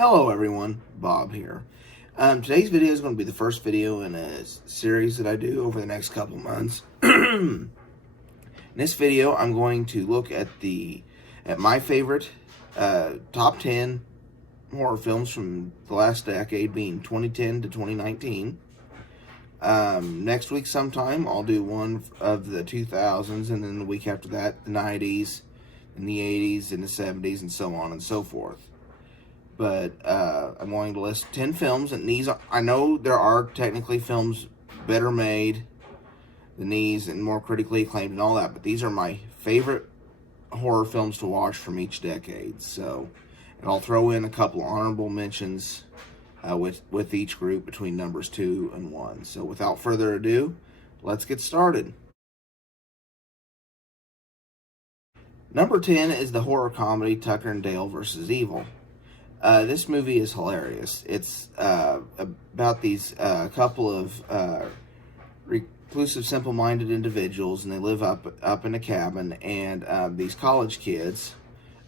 Hello everyone, Bob here. Today's video is going to be the first video in a series that I do over the next couple months. In this video, I'm going to look at my favorite top 10 horror films from the last decade, being 2010 to 2019. Next week sometime, I'll do one of the 2000s, and then the week after that, the 90s, and the 80s, and the 70s, and so on and so forth. But I'm going to list 10 films, and these I know there are technically films better made than these and more critically acclaimed and all that, but these are my favorite horror films to watch from each decade. So, and I'll throw in a couple honorable mentions with each group between numbers 2 and 1. So without further ado, let's get started. Number 10 is the horror comedy Tucker and Dale vs. Evil. This movie is hilarious. It's about these couple of reclusive, simple-minded individuals, and they live up in a cabin, and these college kids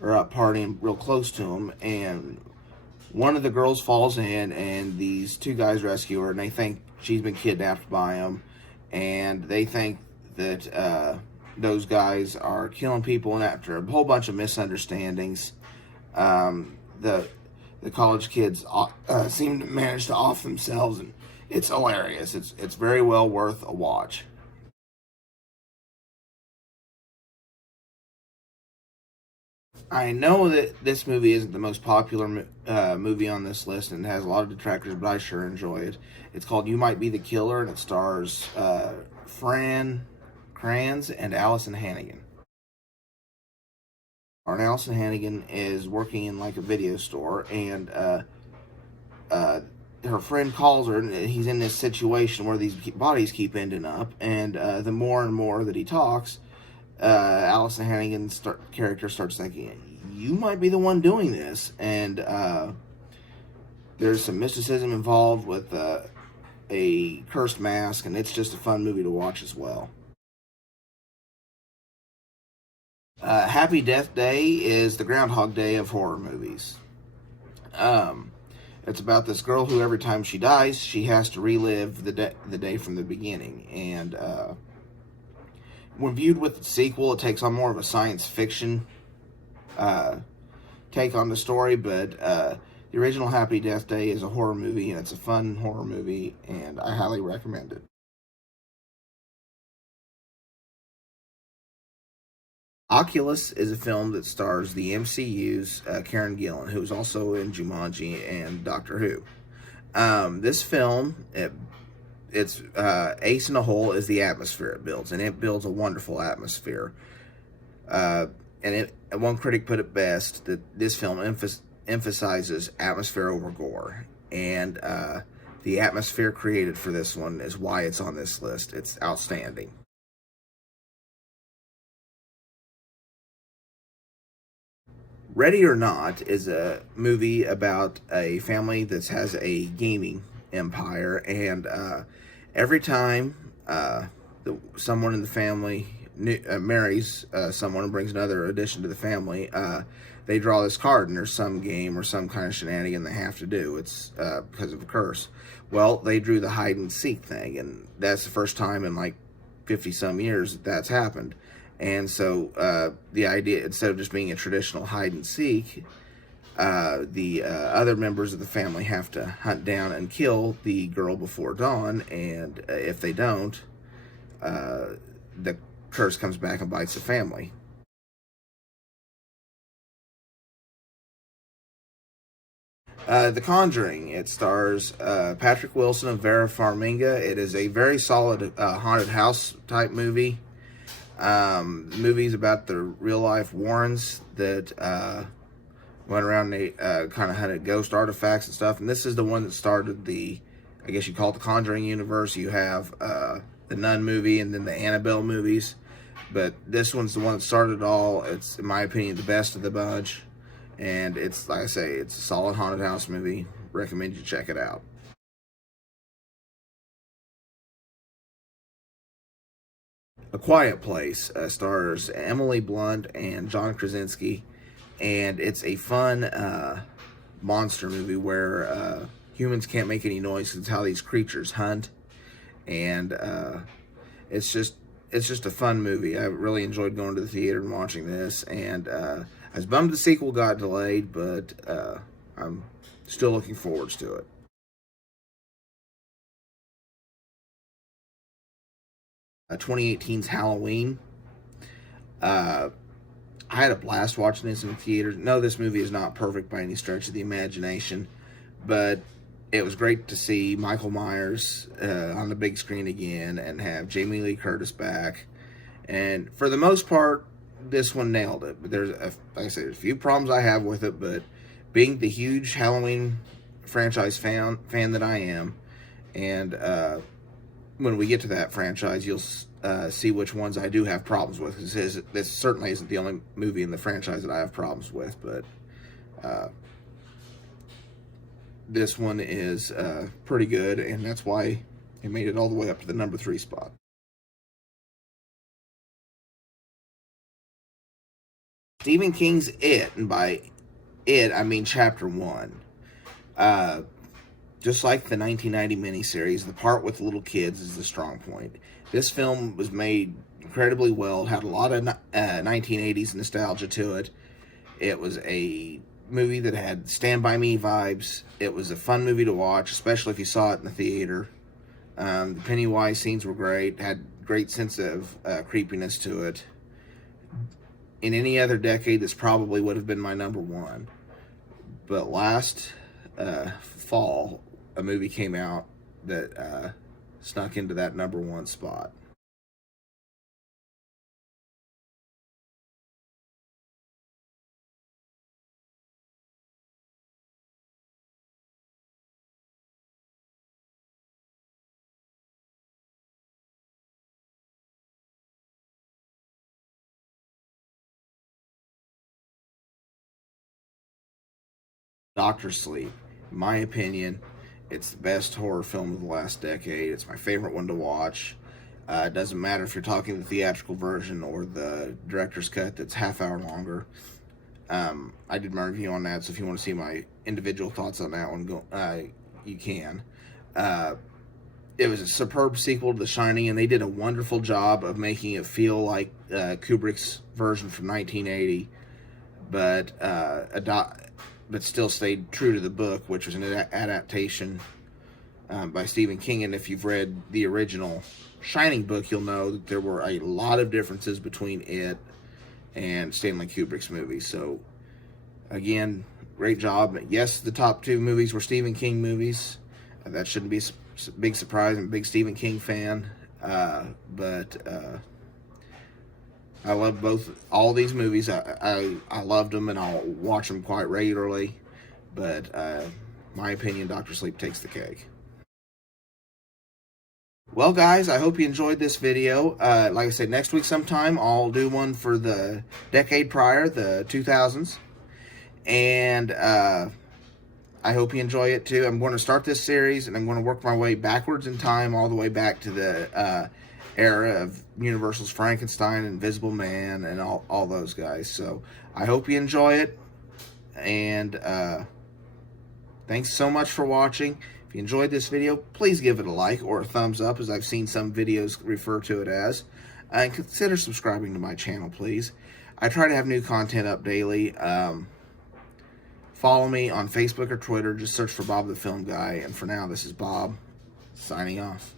are up partying real close to them, and one of the girls falls in, and these two guys rescue her, and they think she's been kidnapped by them, and they think that those guys are killing people, and after a whole bunch of misunderstandings, the college kids seem to manage to off themselves, and it's hilarious. It's very well worth a watch. I know that this movie isn't the most popular movie on this list, and it has a lot of detractors, but I sure enjoy it. It's called You Might Be the Killer, and it stars Fran Kranz and Allison Hannigan. Allison Hannigan is working in like a video store, and her friend calls her, and he's in this situation where these bodies keep ending up, and the more and more that he talks, Allison Hannigan's character starts thinking, you might be the one doing this, and there's some mysticism involved with a cursed mask, and it's just a fun movie to watch as well. Happy Death Day is the Groundhog Day of horror movies. It's about this girl who every time she dies, she has to relive the day from the beginning. And when viewed with the sequel, it takes on more of a science fiction take on the story. But the original Happy Death Day is a horror movie, and it's a fun horror movie, and I highly recommend it. Oculus is a film that stars the MCU's Karen Gillan, who's also in Jumanji and Doctor Who. This film, its ace in the hole is the atmosphere it builds, and it builds a wonderful atmosphere. And one critic put it best that this film emphasizes atmosphere over gore, and the atmosphere created for this one is why it's on this list. It's outstanding. Ready or Not is a movie about a family that has a gaming empire, and every time someone in the family marries someone and brings another addition to the family, they draw this card, and there's some game or some kind of shenanigan they have to do. It's because of a curse. Well, they drew the hide and seek thing, and that's the first time in like 50 some years that's happened. And so the idea, instead of just being a traditional hide and seek, the other members of the family have to hunt down and kill the girl before dawn, and if they don't, the curse comes back and bites the family. The Conjuring. It stars Patrick Wilson and Vera Farmiga. It is a very solid haunted house type movie. The movie's about the real life Warrens that went around and they kind of hunted ghost artifacts and stuff. And this is the one that started I guess you call it the Conjuring universe. You have the Nun movie and then the Annabelle movies. But this one's the one that started it all. It's, in my opinion, the best of the bunch. And it's, like I say, it's a solid haunted house movie. Recommend you check it out. A Quiet Place stars Emily Blunt and John Krasinski, and it's a fun monster movie where humans can't make any noise 'cause it's how these creatures hunt, and it's just a fun movie. I really enjoyed going to the theater and watching this, and I was bummed the sequel got delayed, but I'm still looking forward to it. 2018's Halloween. I had a blast watching this in the theater. No, this movie is not perfect by any stretch of the imagination, but it was great to see Michael Myers on the big screen again and have Jamie Lee Curtis back. And for the most part, this one nailed it. But like I said, there's a few problems I have with it, but being the huge Halloween franchise fan that I am, and when we get to that franchise, you'll see which ones I do have problems with. This certainly isn't the only movie in the franchise that I have problems with, but this one is pretty good, and that's why it made it all the way up to the number 3 spot. Stephen King's It, and by It, I mean Chapter 1. Just like the 1990 miniseries, the part with little kids is the strong point. This film was made incredibly well, had a lot of 1980s nostalgia to it. It was a movie that had Stand By Me vibes. It was a fun movie to watch, especially if you saw it in the theater. The Pennywise scenes were great, had great sense of creepiness to it. In any other decade, this probably would have been my number 1. But last fall, a movie came out that snuck into that number 1 spot. Doctor Sleep. In my opinion, it's the best horror film of the last decade. It's my favorite one to watch. It doesn't matter if you're talking the theatrical version or the director's cut that's half-hour longer. I did my review on that, so if you want to see my individual thoughts on that one, you can. It was a superb sequel to The Shining, and they did a wonderful job of making it feel like Kubrick's version from 1980, but still stayed true to the book, which was an adaptation by Stephen King. And if you've read the original Shining book, you'll know that there were a lot of differences between it and Stanley Kubrick's movie. So, again, great job. Yes, the top 2 movies were Stephen King movies. That shouldn't be a big surprise. I'm a big Stephen King fan. But I love all these movies. I loved them, and I'll watch them quite regularly. But my opinion, Dr. Sleep takes the cake. Well, guys, I hope you enjoyed this video. Like I said, next week sometime, I'll do one for the decade prior, the 2000s. And I hope you enjoy it, too. I'm going to start this series, and I'm going to work my way backwards in time, all the way back to the era of Universal's Frankenstein, Invisible Man, and all those guys. So I hope you enjoy it, and thanks so much for watching. If you enjoyed this video, please give it a like or a thumbs up, as I've seen some videos refer to it as, and consider subscribing to my channel, please. I try to have new content up daily. Follow me on Facebook or Twitter. Just search for Bob the Film Guy. And for now, this is Bob, signing off.